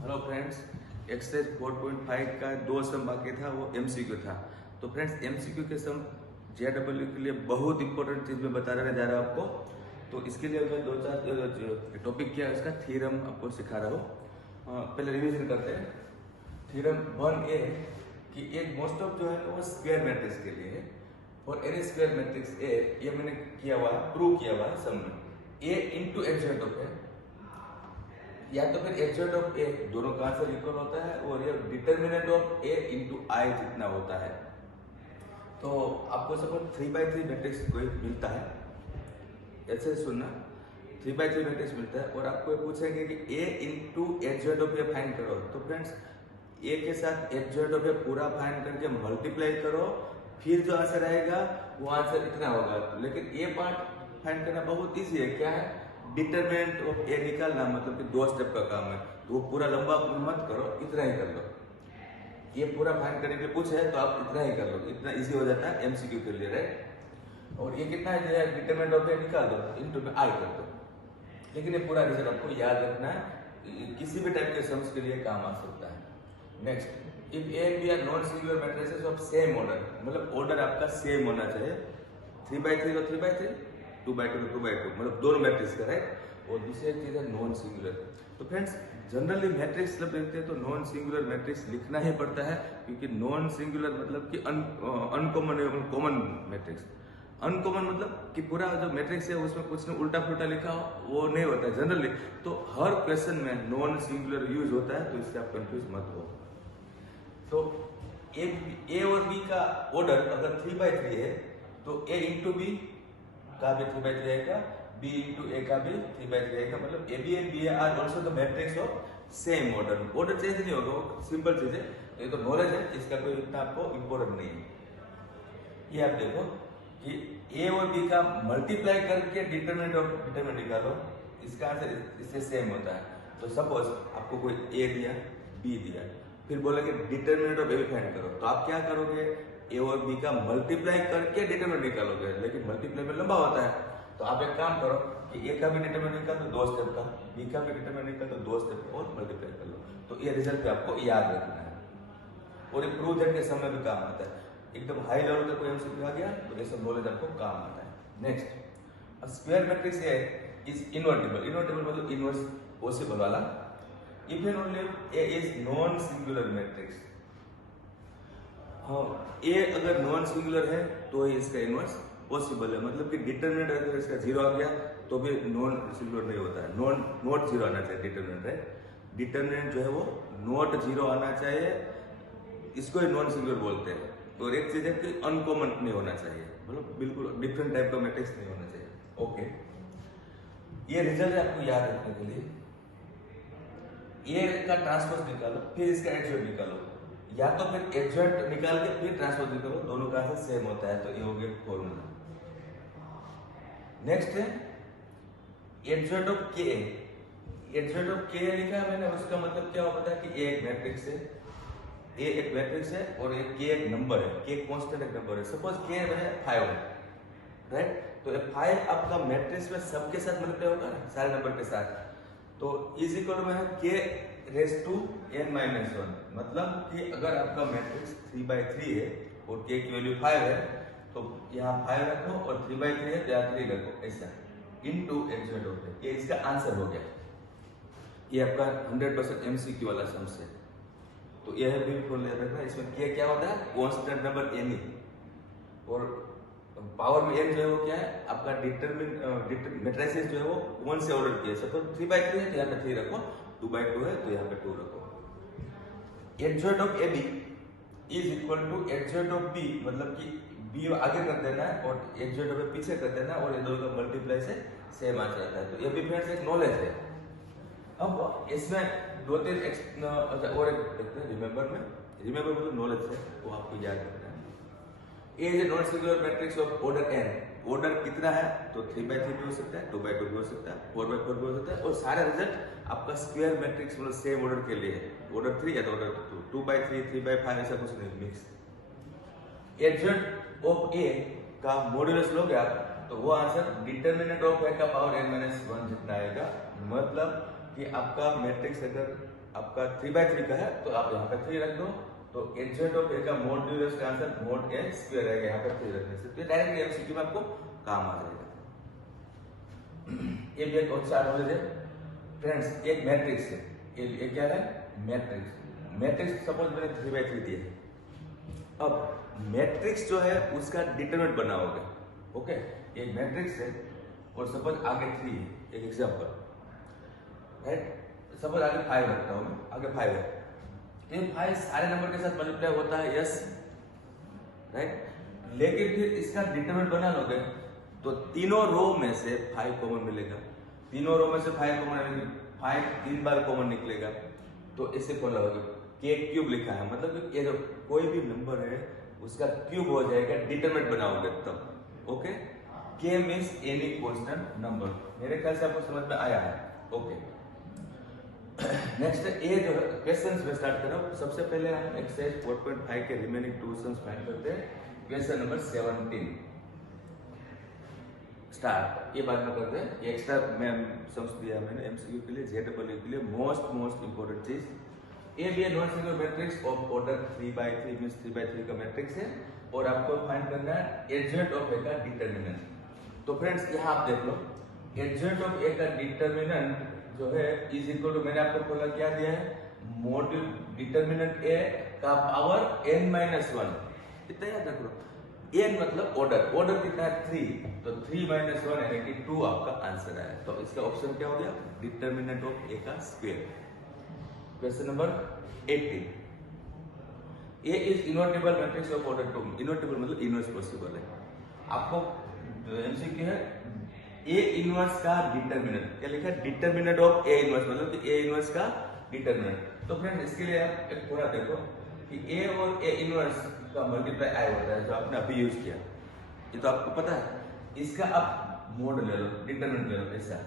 Hello friends, exercise 4.5 का 2 सम बाकी था, वो एमसीक्यू था। तो फ्रेंड्स, एमसीक्यू के सम जेडब्ल्यू के लिए बहुत इंपॉर्टेंट चीज मैं बता रहने जा रहा हूँ आपको। तो इसके लिए मैं 2-4 टॉपिक किया, इसका थ्योरम आपको सिखा रहा हूँ। पहले रिवीजन करते हैं। थ्योरम 1A कि एक मोस्ट ऑफ जो है वो स्क्वायर मैट्रिक्स के लिए है। और एनी स्क्वायर मैट्रिक्स ए, ये मैंने किया हुआ है, प्रूव किया हुआ है सम में। ए इंटू एडजॉइंट ऑफ ए या तो फिर एडजॉइंट ऑफ ए दोनों का आंसर इक्वल होता है, और ये डिटर्मिनेंट ऑफ ए इंटू आई जितना होता है। तो आपको सपोज 3/3 मैट्रिक्स कोई मिलता है, ऐसे सुनना, 3/3 मैट्रिक्स मिलता है और आपको पूछेंगे कि A into adjoint of A find करो। तो फ्रेंड्स, ए के साथ एडजॉइंट ऑफ ए पूरा फाइंड करके मल्टीप्लाई करो, फिर जो आंसर आएगा वो आंसर इतना होगा। लेकिन ये पार्ट फाइंड करना बहुत ईजी है। क्या है? डिटरमिनेंट ऑफ ए निकालना, मतलब कि 2 स्टेप का काम है। तो वो पूरा लंबा मत करो, इतना ही कर लो। ये पूरा फाइंड करने के लिए पूछे है तो आप इतना ही कर लो, इतना इजी हो जाता है एमसीक्यू के लिए, राइट। और ये कितना है, डिटरमिनेंट ऑफ ए निकाल दो, इनटू में आई कर दो। लेकिन ये पूरा रिजल्ट आपको याद रखना है, किसी भी टाइप के सम्स के लिए काम आ सकता है। Next, if A and B are non singular matrices of same order, मतलब ऑर्डर आपका सेम होना चाहिए। 3/3 तो 3/3, 2/2 तो 2/2, मतलब दोनों मैट्रिक्स का, राइट। और दूसरी एक चीज है नॉन सिंगुलर। तो फ्रेंड्स, जनरली मैट्रिक्स जब लिखते हैं तो नॉन सिंगुलर मैट्रिक्स लिखना ही पड़ता है, क्योंकि नॉन सिंगुलर मतलब कि अनकॉमन है, कॉमन मैट्रिक्स। अनकॉमन मतलब कि पूरा जो मैट्रिक्स है उसमें कुछ ने उल्टा पुल्टा लिखा हो, वो नहीं होता है जनरली। तो हर क्वेश्चन में नॉन सिंगुलर यूज होता है, तो इससे आप कंफ्यूज मत हो। तो ए और बी का ऑर्डर अगर 3/3 है तो ए इंटू बी का भी 3/3 आएगा, बी इंटू ए का भी 3/3 आएगा। मतलब A B and B are also the matrix of same order. Order change नहीं होगा, वो सिंपल चीज है। ये तो नॉलेज है, इसका कोई इतना आपको इंपॉर्टेंट नहीं है। ये आप देखो कि ए और बी का मल्टीप्लाई करके डिटरमिनेंट निकालो, इसका आंसर इससे सेम होता है। तो सपोज आपको कोई ए दिया, बी दिया, फिर बोलेंगे डिटरमिनेंट ऑफ ए फाइंड करो, तो आप क्या करोगे? ए और बी का मल्टीप्लाई करके डिटरमिनेंट निकालोगे। लेकिन मल्टीप्लाई में लंबा होता है, तो आप एक काम करो कि ए का भी डिटरमिनेंट निकाल दो 2 स्टेप का, बी का भी डिटरमिनेंट निकाल दो 2 स्टेप और मल्टीप्लाई कर लो। तो ये रिजल्ट पे आपको याद रखना है, और ये प्रूव के समय भी काम आता है। एकदम हाई लेवल का कोई एमसीक्यू आ गया तो ये सब नॉलेज आपको काम आता है। Next, square matrix A is invertible. Invertible मतलब इनवर्स पॉसिबल वाला। If and only A is non singular matrix. हाँ, ए अगर नॉन सिंगुलर है तो ही इसका इनवर्स पॉसिबल है। मतलब कि डिटरमिनेंट अगर इसका 0 आ गया तो भी नॉन सिंगुलर नहीं होता है। नॉट 0 आना चाहिए डिटरमिनेंट, है। डिटरमिनेंट जो है वो नॉट 0 आना चाहिए, इसको ही नॉन सिंगुलर बोलते हैं। और एक चीज है कि अनकॉमन नहीं होना चाहिए, मतलब बिल्कुल डिफरेंट टाइप का मैट्रिक्स नहीं होना चाहिए। ओके, ये रिजल्ट है आपको याद रखने के लिए। ए का ट्रांसपोज निकालो, फिर इसका एडजॉइंट निकालो, या तो फिर एडजॉइंट निकाल के फिर ट्रांसपोज निकालो, दोनों का आंसर सेम होता है। तो ये हो गया फॉर्मूला। नेक्स्ट है एडजॉइंट ऑफ के। एडजॉइंट ऑफ के लिखा है मैंने, उसका मतलब क्या होता है कि ए एक मैट्रिक्स है, ए एक मैट्रिक्स है और एक के एक नंबर है, के कांस्टेंट एक नंबर है। सपोज के है 5 है, राइट। तो 5 आपका मैट्रिक्स में सबके साथ मल्टीप्लाई होगा ना, सारे नंबर के साथ। तो इज इक्वल में है के रेज टू n-1। मतलब कि अगर आपका मैट्रिक्स 3/3 है और के की वैल्यू 5 है, तो यहाँ 5 रखो, और 3/3 है तो यहाँ 3 रखो, ऐसा इनटू एडजॉइंट ऑफ ए। ये इसका आंसर हो गया। ये आपका 100% एमसीक्यू वाला सम्स है। तो यह बिल्कुल याद रखना। इसमें के क्या होता है? कांस्टेंट नंबर एन, और पावर में एन जो है वो क्या है आपका मैट्रिसेस जो है वो कौन से ऑर्डर किए। सपोज 3/3 है तो यहाँ पे 3 रखो, 2/2 है तो यहाँ पे 2 रखो। Adjoint of A B is equal to adjoint of B, मतलब कि बी आगे कर देना है और एडजॉइंट ऑफ ए पीछे कर देना है, और ये दोनों का मल्टीप्लाई से सेम आंसर आता है। तो ये भी फ्रेंड्स एक नॉलेज है। अब इसमें 2-3 और एक देखते हैं रिमेंबर में। रिमेंबर मतलब नॉलेज है, वो आपको याद रखना है। A is a non singular matrix of order N. Order कितना है? तो 3/3 भी हो सकता है, 2/2 भी हो सकता है, 4/4 भी हो सकता है। और सारा रिजल्ट आपका स्क्वायर मैट्रिक्स मतलब सेम ऑर्डर के लिए है। ऑर्डर 3 या तो ऑर्डर 2, 2/3, 3/5 ऐसा कुछ नहीं, मिक्स। एडजॉइंट ऑफ ए का मॉड्यूलस लोगे आप तो वो आंसर डिटरमिनेंट ऑफ ए का पावर n-1 जितना आएगा। मतलब कि आपका मैट्रिक्स अगर आपका 3/3 का है तो आप यहाँ पे 3 रख दो, तो एडजॉइंट ऑफ ए का मॉड्यूलस का आंसर मॉड ए स्क्वायर रहेगा, यहाँ पे 3 रखने से तो डायरेक्टली एमसीक्यू में आपको काम आ जाएगा। ये भी एक अच्छा नॉलेज है फ्रेंड्स। एक मैट्रिक्स है, ये क्या है मैट्रिक्स। मैट्रिक्स सपोज मैंने 3/3 दिया है, अब मैट्रिक्स जो है उसका डिटरमिनेंट बनाओगे। ओके, एक मैट्रिक्स है और सपोज आगे 3 है, एक एग्जांपल राइट, सपोज आगे 5 रखता हूं मैं, आगे 5 है, तो ये 5 सारे नंबर के साथ मल्टीप्लाई होता है, यस राइट, लेकिन फिर इसका डिटरमिनेंट बना लोगे तो तीनों रो में से 5 कॉमन मिलेगा, तीनों रो में से 5 कॉमन, 5 3 बार कॉमन निकलेगा, तो इससे कौन लगेगा के क्यूब लिखा है, मतलब ये जो कोई भी नंबर है उसका क्यूब हो जाएगा, डिटरमिनेंट बनाओगे तब। ओके, के मींस एनी कांस्टेंट नंबर, मेरे ख्याल से आपको समझ में आया है। ओके, नेक्स्ट ए जो है क्वेश्चंस में स्टार्ट करो। सबसे पहले हम एक्सरसाइज 4.5 के रिमेनिंग 2 सम्स फाइंड करते हैं। क्वेश्चन नंबर 17 स्टार्ट, ये बाद में करते हैं। ये एक्स्ट्रा मैं सम्स दिया मैंने एमसीक्यू के लिए, जेडब्ल्यू के लिए मोस्ट इंपोर्टेंट चीज। A B a non single matrix of order 3/3 means 3/3 का मैट्रिक्स है और आपको फाइंड करना है एडजॉइंट ऑफ ए का डिटरमिनेंट। तो फ्रेंड्स यहाँ आप देख लो, एडजॉइंट ऑफ ए का डिटरमिनेंट जो है इज इक्वल टू, मैंने आपको बोला क्या दिया है, मॉड्यूल डिटरमिनेंट ए का पावर n-1, इतना याद रख लो। n मतलब ऑर्डर, ऑर्डर कितना है 3, तो 3 - 1 यानी कि 2 आपका आंसर है। तो इसका ऑप्शन क्या हो गया, डिटरमिनेंट ऑफ ए का square. Question number 18, A is invertible matrix of order 2, invertible मतलब इनवर्स पॉसिबल है। आपको एमसीक्यू है ए इनवर्स का डिटरमिनेंट, क्या लिखा है, डिटरमिनेंट ऑफ ए इनवर्स मतलब कि ए इनवर्स का डिटरमिनेंट। तो फ्रेंड्स इसके लिए आप एक थोड़ा देखो कि ए और ए इनवर्स का मल्टीप्लाई आई होता है, जो आपने अभी यूज किया, ये तो आपको पता है। इसका आप मोड ले लो, डिटरमिनेंट ले लो, ऐसा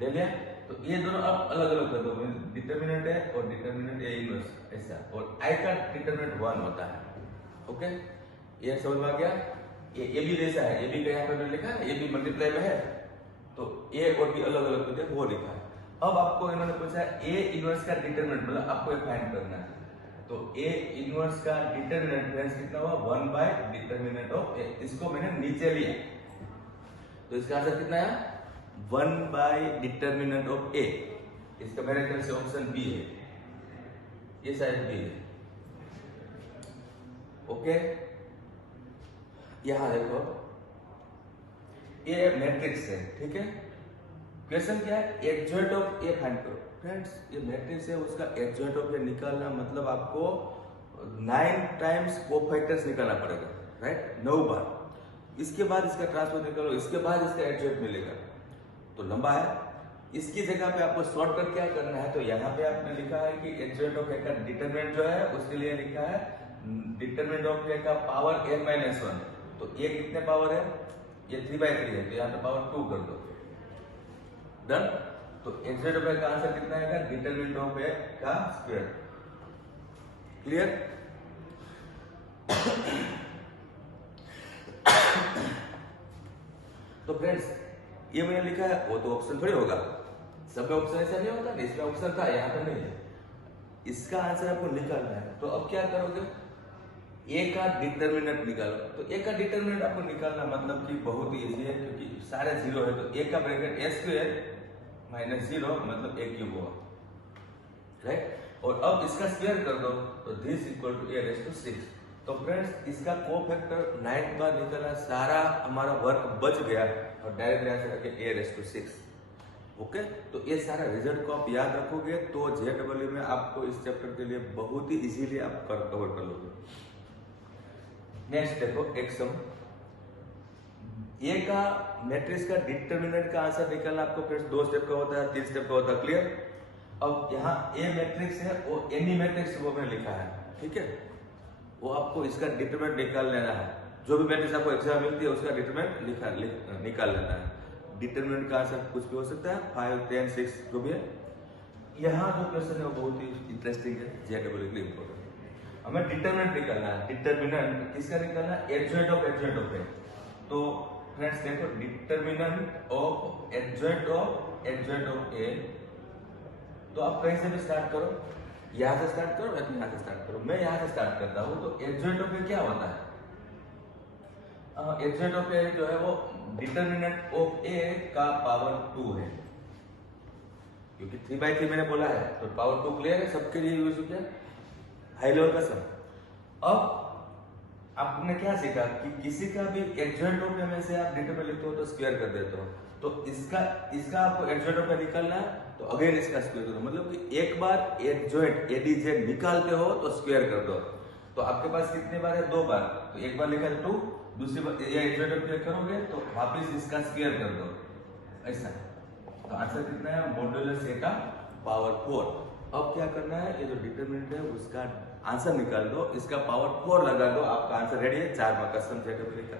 ले लिया, तो ये दोनों आप अलग अलग कर दो, डिटरमिनेंट है और डिटरमिनेंट ए इनवर्स ऐसा, और आई का डिटरमिनेंट 1 होता है। ओके, ये समझ में आ गया। ये भी जैसा है, ये भी यहाँ पे लिखा है, ये भी मल्टीप्लाई में है, तो ए और बी अलग अलग करके वो लिखा है। अब आपको इन्होंने पूछा ए इनवर्स का डिटरमिनेंट, मतलब आपको ये फाइंड करना है। तो ए इनवर्स का डिटरमिनेंट फ्रेंड्स कितना हुआ, 1 / डिटरमिनेंट ऑफ ए, इसको मैंने नीचे लिया, तो इसका आंसर कितना है, 1 / डिटरमिनेंट ऑफ ए। इसका मेरे ख्याल से ऑप्शन बी है, ये शायद बी है। ओके, यहां देखो ये मैट्रिक्स है, ठीक है। क्वेश्चन क्या है, एडजॉइंट ऑफ ए फाइंड करो। फ्रेंड्स ये मैट्रिक्स है, उसका एडजॉइंट ऑफ ए निकालना मतलब आपको 9 टाइम्स कोफैक्टर्स निकालना पड़ेगा, राइट, 9 बार। इसके बाद इसका ट्रांसपोज निकालो, इसके बाद इसका एडजॉइंट मिलेगा, तो लंबा है। इसकी जगह पे आपको शॉर्टकट क्या करना है, तो यहाँ पे आपने लिखा है कि एडजॉइंट ऑफ ए का डिटरमिनेंट जो है उसके लिए लिखा है डिटरमिनेंट ऑफ ए का पावर n-1, तो ये कितने पावर है, ये 3/3 है, तो यहाँ पे पावर 2 कर दो, डन। तो एडजॉइंट ऑफ ए का आंसर कितना आएगा, डिटरमिनेंट ऑफ ए का स्क्वायर। क्लियर। तो फ्रेंड्स ये मैंने लिखा है, वो तो ऑप्शन थोड़ी होगा, सब में ऑप्शन ऐसा नहीं होता, इसमें ऑप्शन था, यहाँ पे नहीं है। इसका आंसर आपको निकालना है, तो अब क्या करोगे, ए का डिटरमिनेंट निकालो। तो ए का डिटरमिनेंट आपको निकालना मतलब कि बहुत ही इजी है, क्योंकि सारे जीरो है, तो ए का ब्रैकेट ए स्क्वायर - 0 मतलब ए क्यूब हुआ, राइट। और अब इसका स्क्वायर कर दो, तो this equal to A raise to 6। तो फ्रेंड्स इसका कोफैक्टर 9 बार निकला, सारा हमारा वर्क बच गया और डायरेक्ट आंसर रखे ए रेज़ टू 6। ओके, तो ये सारा रिजल्ट को आप याद रखोगे तो जेडब्ल्यू में आपको इस चैप्टर के लिए बहुत ही इजीली आप कवर कर लोगे। नेक्स्ट देखो एक सम, ए का मैट्रिक्स का डिटरमिनेंट का आंसर निकालना आपको फ्रेंड्स 2 स्टेप का होता है, 3 स्टेप का होता है, क्लियर। अब यहाँ ए मैट्रिक्स है, वो एनी मैट्रिक्स वो मैंने लिखा है, ठीक है, वो आपको इसका डिटरमिनेंट निकाल लेना है। जो भी मैट्रिक्स आपको एग्जाम मिलती है उसका डिटरमिनेंट निकाल लेना है। डिटरमिनेंट का आंसर कुछ भी हो सकता है, 5, 10, 6 जो भी है। यहाँ जो क्वेश्चन है वो बहुत ही इंटरेस्टिंग है, जेडब्ल्यू के लिए इंपॉर्टेंट। हमें डिटरमिनेंट निकालना है, डिटरमिनेंट किसका निकालना है, एडजॉइंट ऑफ ए। तो फ्रेंड्स देखो determinant of adjoint of adjoint of A, तो आप कहीं से भी स्टार्ट करो, यहां से स्टार्ट करो या तो यहां से स्टार्ट करो। मैं यहां से स्टार्ट करता हूं। तो एडजॉइंट ऑफ ए क्या होता है? एडजॉइंट ऑफ ए जो है वो डिटर्मिनेंट ऑफ ए का पावर 2 है, क्योंकि 3/3 मैंने बोला है तो पावर 2 क्लियर है, सबके लिए यूज हो गया हाई लेवल का सम। अब आपने क्या सीखा कि किसी का भी एडजॉइंट ऑफ ए में से आप डिटरमिनेंट लिखते हो तो स्क्वायर कर देते हो, तो इसका आपको एडजॉइंट ऑफ ए निकालना है तो अगेन इसका स्क्वायर करो, मतलब कि एक बार एडजॉइंट एडीजेड निकालते हो तो स्क्वायर कर दो। तो आपके पास कितने बार है? 2 बार। तो एक बार लिखा है 2, दूसरी बार ये एडजॉइंट ऑफ ए करोगे तो वापस इसका स्क्वायर कर दो, ऐसा। तो आंसर कितना है? मॉड्यूलस ए का पावर 4। अब क्या करना है? ये जो डिटरमिनेंट है उसका आंसर निकाल दो, इसका पावर 4 लगा दो, आपका आंसर रेडी है। 4 मार्क का सम जेडब्ल्यू का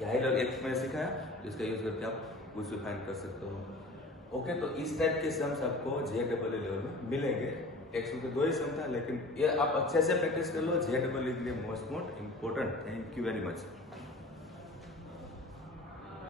यही लोग एक्स में सीखा है, जिसका यूज करके आप कुछ भी फाइंड कर सकते हो। ओके, तो इस टाइप के सम्स आपको जेडब्ल्यू लेवल में मिलेंगे। टेक्स्ट में 2 ही सम था, लेकिन ये आप अच्छे से प्रैक्टिस कर लो। जेडब्ल्यू के लिए most important. Thank you very much.